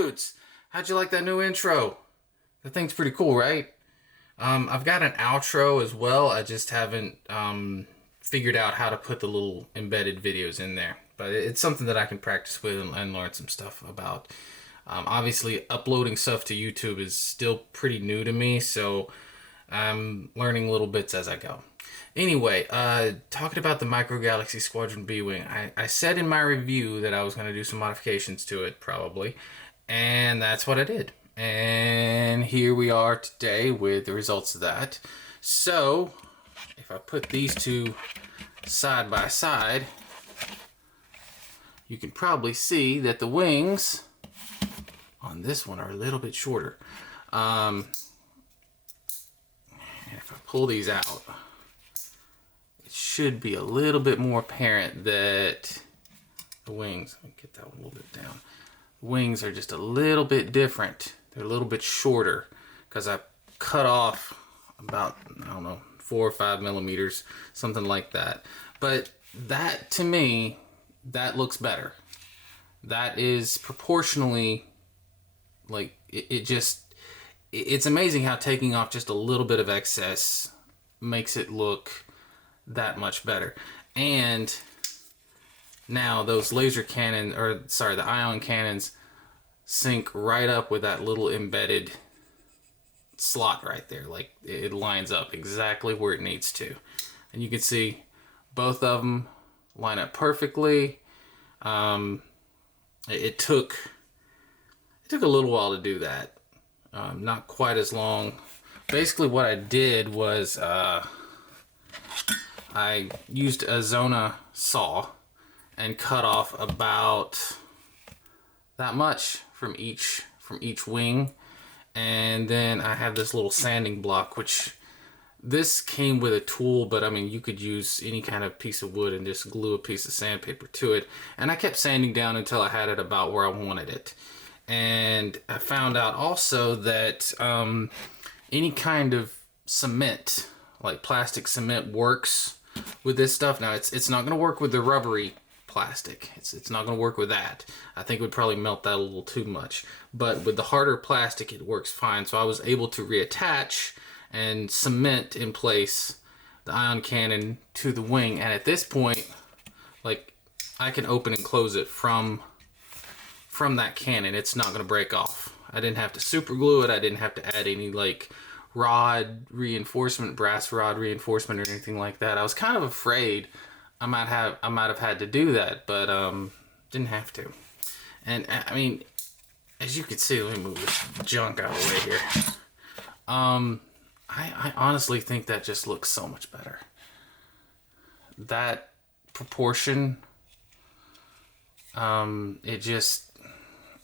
dudes, how'd you like that new intro? That thing's pretty cool, right? I've got an outro as well. I just haven't figured out how to put the little embedded videos in there. But it's something that I can practice with and learn some stuff about. Obviously, uploading stuff to YouTube is still pretty new to me, so I'm learning little bits as I go. Anyway, talking about the Micro Galaxy Squadron B-wing, I said in my review that I was going to do some modifications to it, probably, and that's what I did. And here we are today with the results of that. So, if I put these two side by side, you can probably see that the wings on this one are a little bit shorter. And if I pull these out, it should be a little bit more apparent that the wings, let me get that one a little bit down. The wings are just a little bit different. They're a little bit shorter because I cut off about, I don't know, 4 or 5 millimeters, something like that. But that, to me, that looks better. That is proportionally, like, it's amazing how taking off just a little bit of excess makes it look that much better. And now those laser cannon, or sorry, the ion cannons sync right up with that little embedded slot right there. Like, it lines up exactly where it needs to. And you can see both of them line up perfectly. It took a little while to do that. Not quite as long. Basically what I did was I used a Zona saw and cut off about that much from each wing, and then I have this little sanding block, which this came with a tool, but I mean, you could use any kind of piece of wood and just glue a piece of sandpaper to it. And I kept sanding down until I had it about where I wanted it. And I found out also that any kind of cement, like plastic cement, works with this stuff. Now, it's not going to work with the rubbery plastic. It's not going to work with that. I think it would probably melt that a little too much. But with the harder plastic, it works fine. So I was able to reattach and cement in place the ion cannon to the wing. And at this point, like, I can open and close it from that cannon. It's not going to break off. I didn't have to super glue it. I didn't have to add any like rod reinforcement, brass rod reinforcement, or anything like that. I was kind of afraid I might have had to do that, but didn't have to. And I mean, as you can see, let me move this junk out of the way here. I honestly think that just looks so much better. That proportion,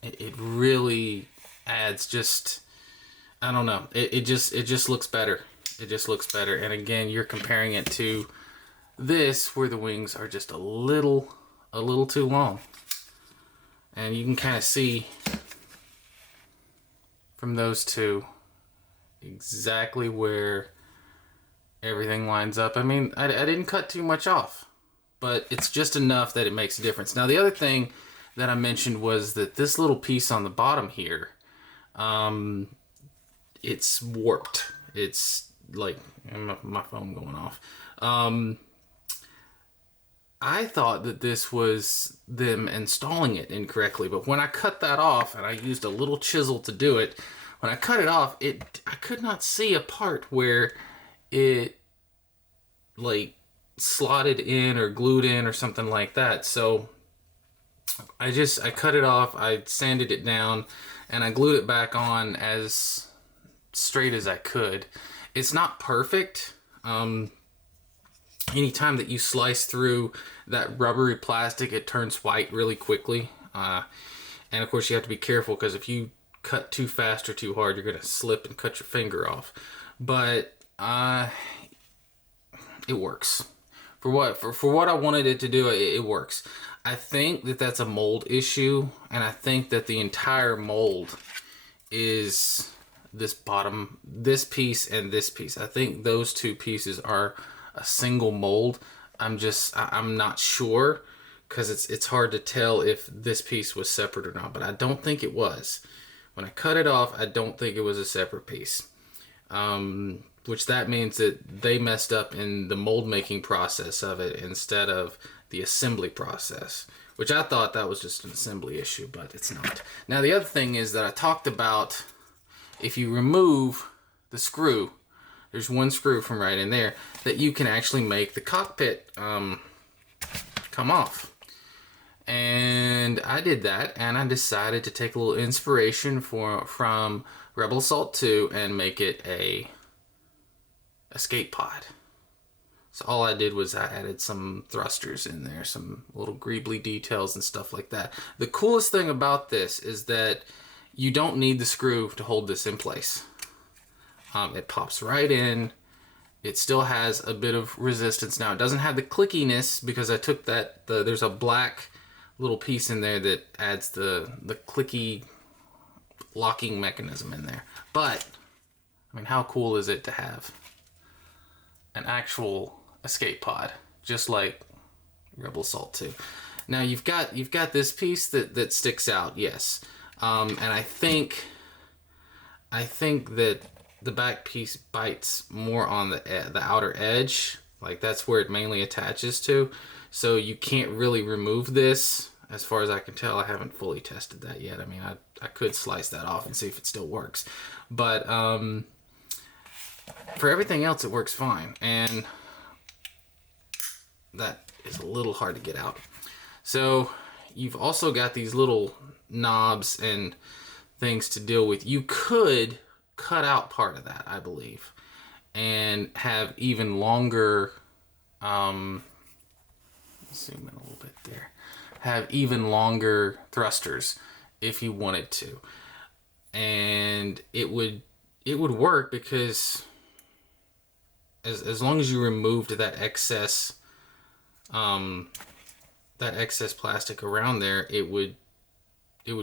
it really adds just, I don't know, it just looks better. It just looks better. And again, you're comparing it to this, where the wings are just a little too long. And you can kind of see from those two exactly where everything lines up. I mean, I didn't cut too much off, but it's just enough that it makes a difference. Now, the other thing that I mentioned was that this little piece on the bottom here, it's warped. It's like, my phone going off. I thought that this was them installing it incorrectly, but when I cut that off, and I used a little chisel to do it, when I cut it off, I could not see a part where it like slotted in or glued in or something like that. So I cut it off, I sanded it down, and I glued it back on as straight as I could. It's not perfect. Anytime that you slice through that rubbery plastic, it turns white really quickly. And of course, you have to be careful, because if you cut too fast or too hard, you're going to slip and cut your finger off. But it works. For what I wanted it to do, it works. I think that that's a mold issue, and I think that the entire mold is this piece and this piece. I think those two pieces are a single mold. I'm not sure, because it's hard to tell if this piece was separate or not, but I don't think it was. When I cut it off, I don't think it was a separate piece. Which that means that they messed up in the mold making process of it instead of the assembly process, which I thought that was just an assembly issue, but it's not. Now the other thing is that I talked about, if you remove the screw, there's one screw from right in there, that you can actually make the cockpit come off. And I did that, and I decided to take a little inspiration from Rebel Assault 2 and make it a escape pod. So all I did was I added some thrusters in there, some little greeblie details and stuff like that. The coolest thing about this is that you don't need the screw to hold this in place. It pops right in. It still has a bit of resistance. Now it doesn't have the clickiness because I took that, there's a black little piece in there that adds the clicky locking mechanism in there. But I mean, how cool is it to have an actual escape pod, just like Rebel Assault 2? Now you've got this piece that sticks out, yes, and I think that the back piece bites more on the outer edge, like that's where it mainly attaches to. So you can't really remove this, as far as I can tell. I haven't fully tested that yet. I mean, I could slice that off and see if it still works. But for everything else, it works fine. And that is a little hard to get out. So you've also got these little knobs and things to deal with. You could cut out part of that, I believe, and have even longer, zoom in a little bit there, have even longer thrusters if you wanted to, and it would work, because as long as you removed that excess plastic around there, it would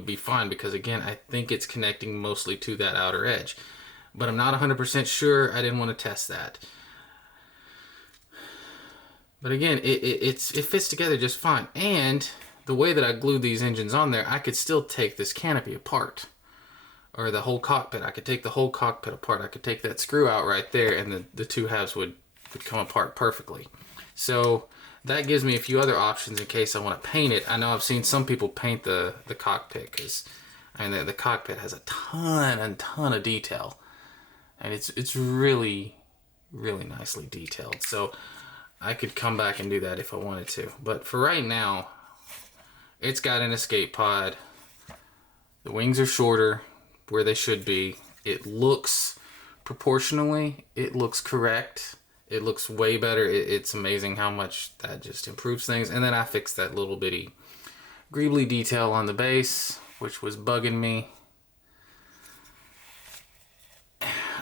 be fine, because again, I think it's connecting mostly to that outer edge, but I'm not 100% sure. I didn't want to test that. But again, it fits together just fine. And the way that I glued these engines on there, I could still take this canopy apart, or the whole cockpit. I could take the whole cockpit apart. I could take that screw out right there, and the two halves would come apart perfectly. So that gives me a few other options in case I want to paint it. I know I've seen some people paint the cockpit, because I mean, the cockpit has a ton of detail, and it's really, really nicely detailed. So I could come back and do that if I wanted to. But for right now, it's got an escape pod. The wings are shorter where they should be. It looks, proportionally, it looks correct. It looks way better. It's amazing how much that just improves things. And then I fixed that little bitty greeblie detail on the base, which was bugging me.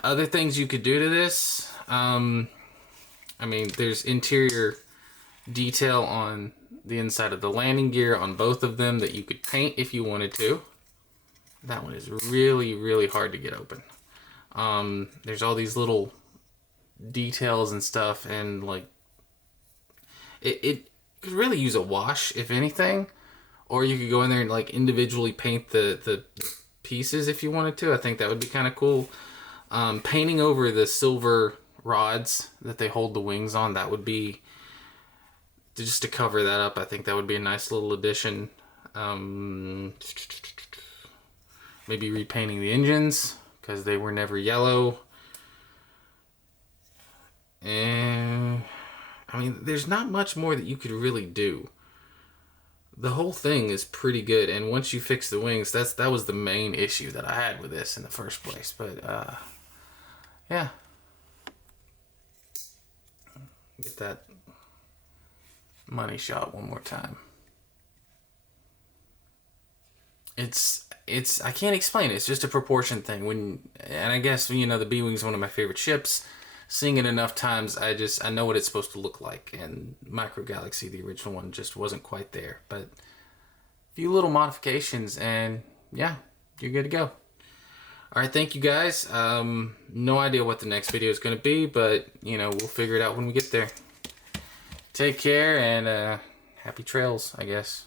Other things you could do to this, I mean, there's interior detail on the inside of the landing gear on both of them that you could paint if you wanted to. That one is really, really hard to get open. There's all these little details and stuff, and like it could really use a wash, if anything, or you could go in there and like individually paint the pieces if you wanted to. I think that would be kind of cool. Painting over the silver rods that they hold the wings on, that would be, just to cover that up, I think that would be a nice little addition. Maybe repainting the engines, because they were never yellow. And I mean, there's not much more that you could really do. The whole thing is pretty good, and once you fix the wings, that was the main issue that I had with this in the first place. But yeah, get that money shot one more time. It's I can't explain it. It's just a proportion thing. And I guess, you know, the B-wing is one of my favorite ships. Seeing it enough times, I know what it's supposed to look like. And Micro Galaxy, the original one, just wasn't quite there. But a few little modifications, and yeah, you're good to go. All right, thank you guys. No idea what the next video is going to be, but you know, we'll figure it out when we get there. Take care, and happy trails, I guess.